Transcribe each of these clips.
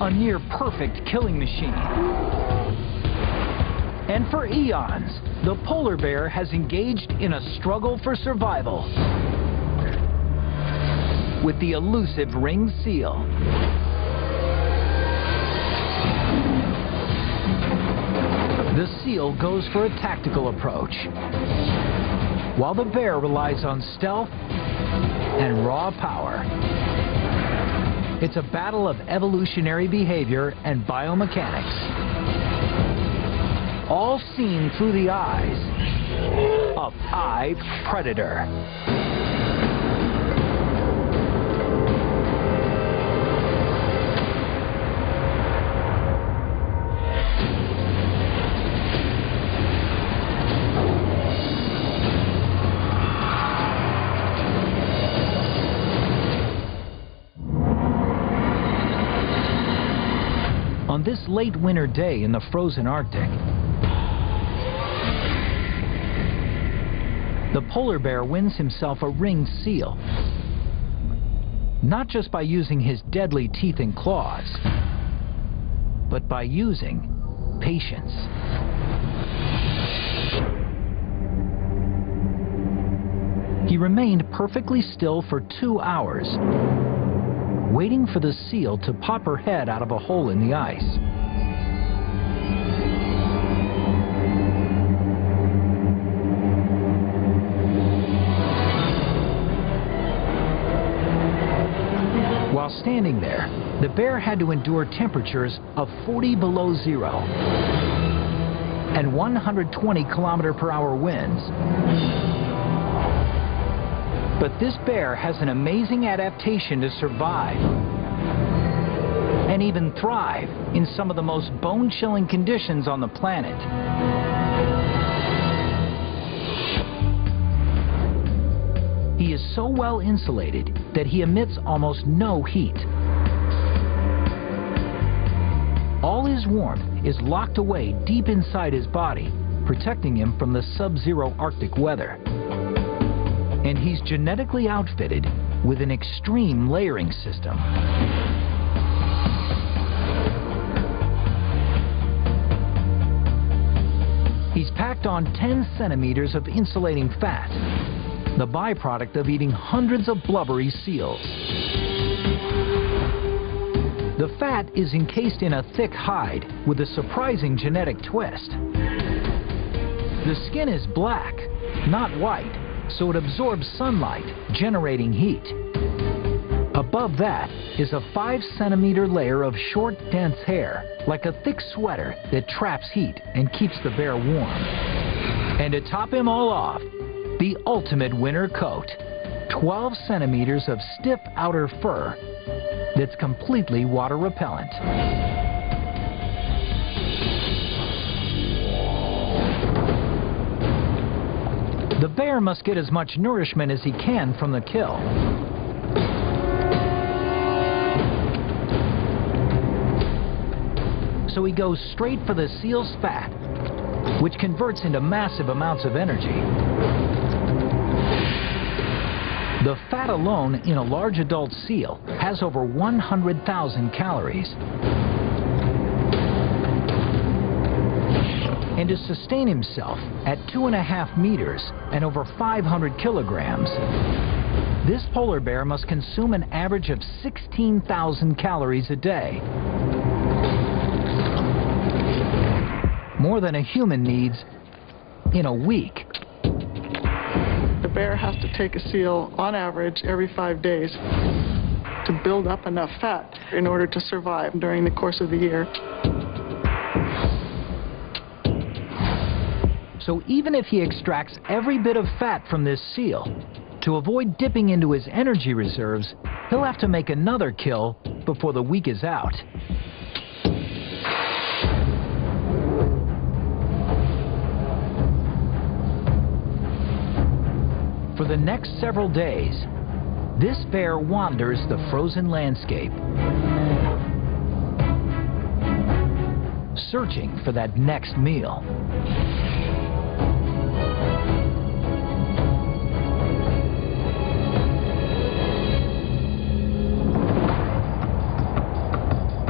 a near-perfect killing machine. And for eons, the polar bear has engaged in a struggle for survival with the elusive ringed seal. The seal goes for a tactical approach, while the bear relies on stealth and raw power. It's a battle of evolutionary behavior and biomechanics, all seen through the eyes of a predator. On this late winter day in the frozen Arctic, the polar bear wins himself a ringed seal, not just by using his deadly teeth and claws, but by using patience. He remained perfectly still for 2 hours, waiting for the seal to pop her head out of a hole in the ice. While standing there, the bear had to endure temperatures of 40 below zero and 120 km/h winds. But this bear has an amazing adaptation to survive and even thrive in some of the most bone-chilling conditions on the planet. He is so well insulated that he emits almost no heat. All his warmth is locked away deep inside his body, protecting him from the sub-zero Arctic weather. And he's genetically outfitted with an extreme layering system. He's packed on 10 centimeters of insulating fat, the byproduct of eating hundreds of blubbery seals. The fat is encased in a thick hide with a surprising genetic twist. The skin is black, not white, so it absorbs sunlight, generating heat. Above that is a 5-centimeter layer of short, dense hair, like a thick sweater that traps heat and keeps the bear warm. And to top him all off, the ultimate winter coat, 12 centimeters of stiff outer fur that's completely water repellent. The bear must get as much nourishment as he can from the kill. So he goes straight for the seal's fat, which converts into massive amounts of energy. The fat alone in a large adult seal has over 100,000 calories. And to sustain himself at 2.5 meters and over 500 kilograms, this polar bear must consume an average of 16,000 calories a day. More than a human needs in a week. The bear has to take a seal on average every 5 days to build up enough fat in order to survive during the course of the year. So even if he extracts every bit of fat from this seal, to avoid dipping into his energy reserves, he'll have to make another kill before the week is out. For the next several days, this bear wanders the frozen landscape, searching for that next meal.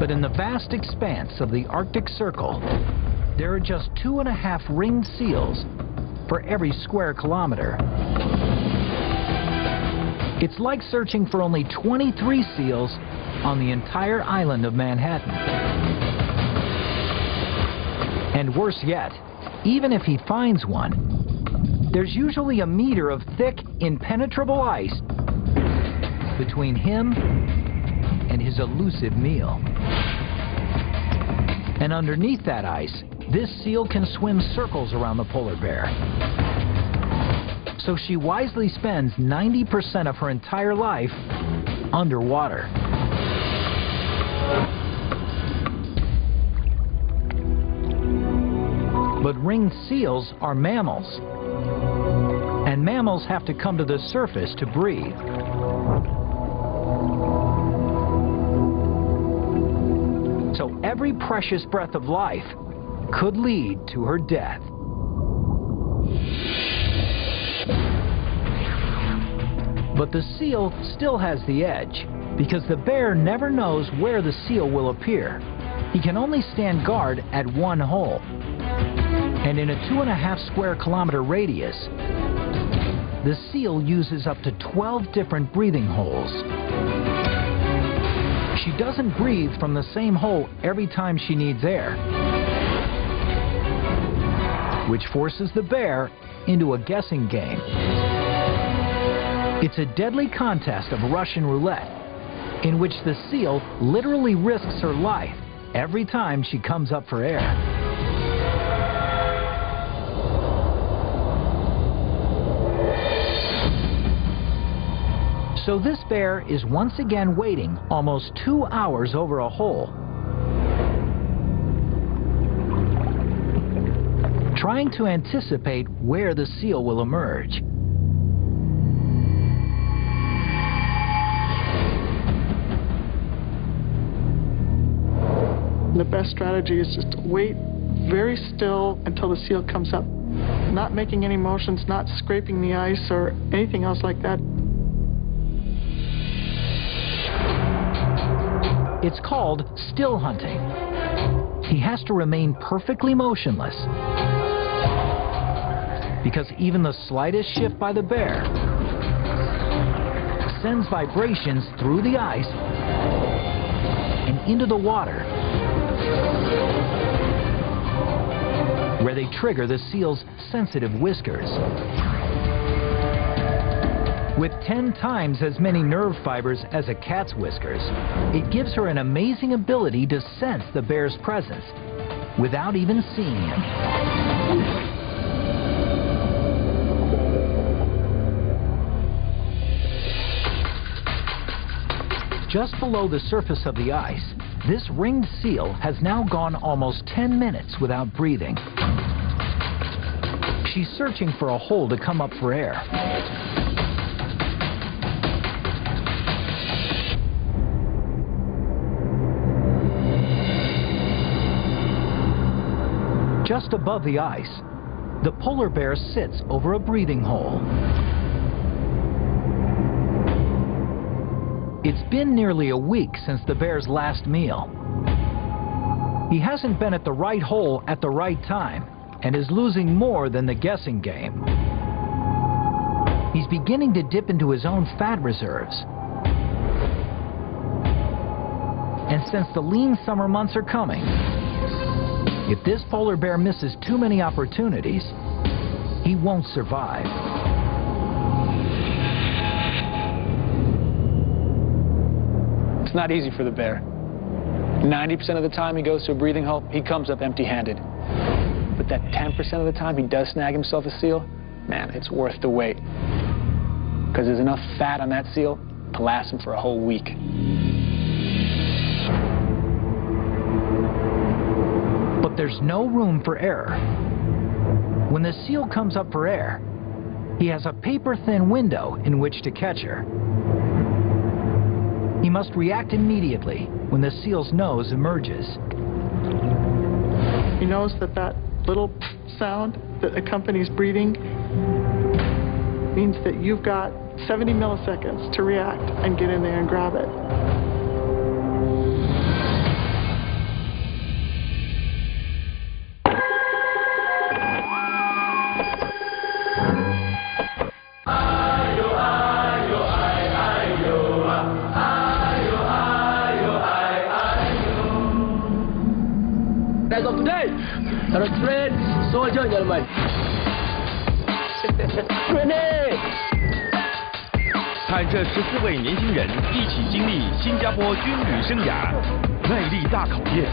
But in the vast expanse of the Arctic Circle, there are just 2.5 ringed seals for every square kilometer. It's like searching for only 23 seals on the entire island of Manhattan. And worse yet, even if he finds one, there's usually a meter of thick, impenetrable ice between him and his elusive meal. And underneath that ice, this seal can swim circles around the polar bear. So she wisely spends 90% of her entire life underwater. But ringed seals are mammals, and mammals have to come to the surface to breathe. So every precious breath of life could lead to her death. But the seal still has the edge, because the bear never knows where the seal will appear. He can only stand guard at one hole. And in a 2.5 square kilometer radius, the seal uses up to 12 different breathing holes. She doesn't breathe from the same hole every time she needs air, which forces the bear into a guessing game. It's a deadly contest of Russian roulette, in which the seal literally risks her life every time she comes up for air. So this bear is once again waiting almost 2 hours over a hole, trying to anticipate where the seal will emerge. The best strategy is just to wait very still until the seal comes up, not making any motions, not scraping the ice or anything else like that. It's called still hunting. He has to remain perfectly motionless, because even the slightest shift by the bear sends vibrations through the ice and into the water, where they trigger the seal's sensitive whiskers. With 10 times as many nerve fibers as a cat's whiskers, it gives her an amazing ability to sense the bear's presence without even seeing him. Just below the surface of the ice, this ringed seal has now gone almost 10 minutes without breathing. She's searching for a hole to come up for air. Just above the ice, the polar bear sits over a breathing hole. It's been nearly a week since the bear's last meal. He hasn't been at the right hole at the right time and is losing more than the guessing game. He's beginning to dip into his own fat reserves. And since the lean summer months are coming, if this polar bear misses too many opportunities, he won't survive. It's not easy for the bear. 90% of the time he goes to a breathing hole, he comes up empty-handed. But that 10% of the time he does snag himself a seal, man, it's worth the wait. Because there's enough fat on that seal to last him for a whole week. But there's no room for error. When the seal comes up for air, he has a paper-thin window in which to catch her. He must react immediately when the seal's nose emerges. He knows that that little sound that accompanies breathing means that you've got 70 milliseconds to react and get in there and grab it. today. Our friend, soldier gentlemen. Ready. 看这14位年轻人一起经历新加坡军旅生涯，耐力大考验。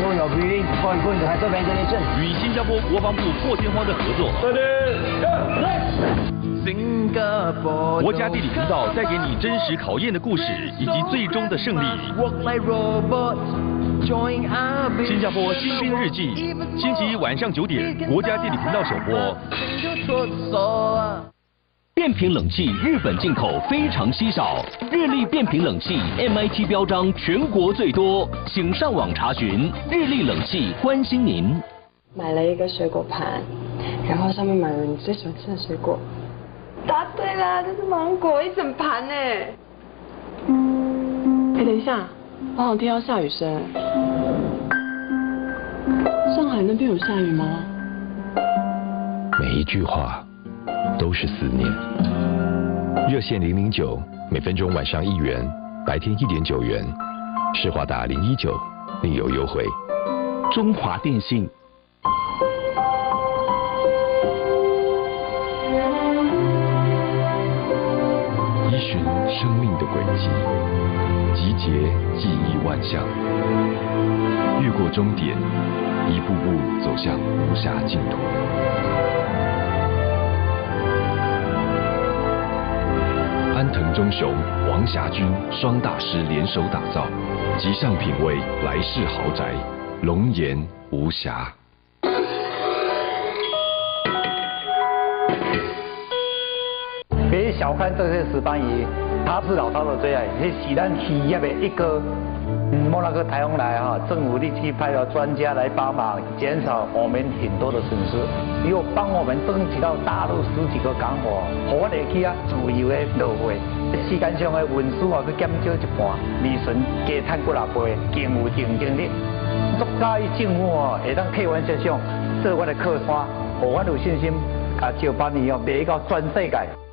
拥有 breathing before going to hyper ventilation。与新加坡国防部破天荒的合作。国家地理频道带给你真实考验的故事以及最终的胜利。新加坡新兵日记，星期一晚上9点，国家地理频道首播。变频冷气日本进口非常稀少，日立变频冷气 MIT 标章全国最多，请上网查询。日立冷气关心您。买了一个水果盘，然后上面买了你最喜欢吃的水果。答对啦，这是芒果，一整盘呢。哎，等一下，我好像听到下雨声。上海那边有下雨吗？每一句话都是思念。热线009，每分钟晚上1元，白天1.9元。市华达019，另有优惠。中华电信。依循生命的轨迹，集结记忆万象，越过终点，一步步走向无暇净土。安藤忠雄、王霞军双大师联手打造，极上品味来世豪宅，龙岩无瑕。别小看这些石斑鱼，它是老饕的最爱，是咱企业的一个。莫那个台风来哈，政府立即派了专家来帮忙，减少我们很多的损失，又帮我们争取到大陆10几个港口，让我们去啊自由的落货，时间上的运输啊，去减少一半，利润加赚几啊倍，更有竞争力。祝嘉义政府哦，会当替阮设想，做我的靠山，让阮有信心，啊，石斑鱼哦卖到全世界。